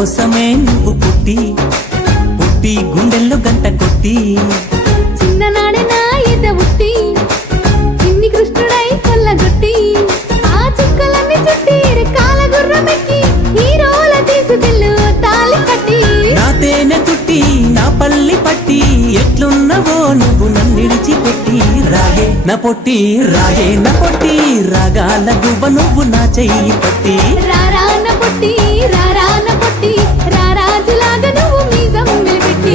కోసమే నువ్వు పుట్టి పుట్టి గుండెల్లో గంట కొట్టి చిన్ననాడే నా ఎద ఉట్టి చిన్ని కృష్ణుడై కొల్లగొట్టి ఆ చుక్కలన్నీ చుట్టి కాల గుర్రమెక్కి హీరోల తీసుకెళ్ళు తాళి కట్టి నా తేనె తుట్టి నా పల్లి పట్టి ఎట్లున్నవో నువ్వు నన్నిడిచి పెట్టి రాగే నా పొట్టి రాగే నా పొట్టి రాగాల గువ్వ నువ్వు నా చెయ్యి పట్టి రారాన పొట్టి రారాన పొట్టి రారాజులాగా నువ్వు మీసం నిలబెట్టి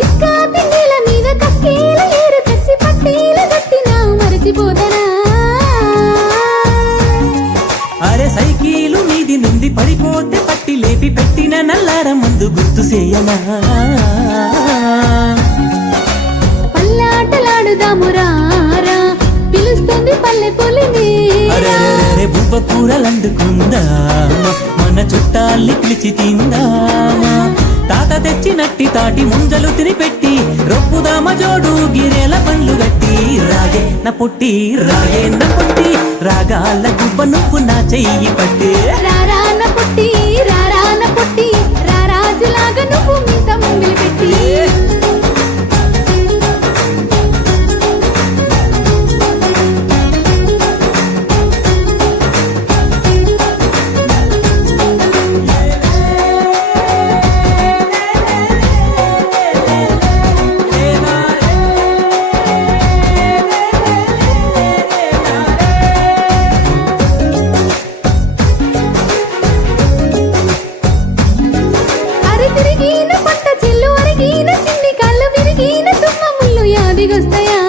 ఇస్కా తిండిల మీద కస్కీల ఏరు తెచ్చి పట్టీల గట్టినా మరచిపోతానా అరే సైకిలు మీది నుండి పడిపోతే పట్టి లేపి పెట్టిన నల్లార ముందు గుర్తు చేయనా పల్లాటలాడుదాము రారా పిలుస్తుంది పల్లె పొలిని అరే బువ్వ కూరలందుకుందామా మన చుట్టాల్ని పిలిచి తిందామా తాత తెచ్చినట్టి తాటి ముంజలు తినిపెట్టి రొప్పుదామ జోడు గిరేల పండ్లు గట్టి రాగే నా పొట్టి రాగే నా పొట్టి రాగాల గువ్వ నువ్వు నా చెయ్యి పట్టి రారాన పొట్టి రారాన పొట్టి రారాజులాగా నువ్వు మీసం నిలబెట్టి తిరిగిన పట్ట చెల్లు అరిగిన చిన్ని కళ్ళు విరిగిన తుమ్మ ముళ్ళు యాదిగొస్తాయా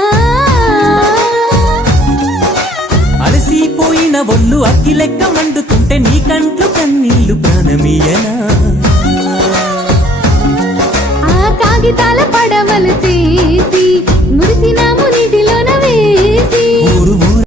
అలసిపోయిన ఒళ్ళు అగ్గి లెక్క మండుతుంటే నీ కంట్లో కన్నీళ్లు ప్రాణమీయనా ఆ కాగితాల పడవలు చేసి మురిసినాము నీటిలో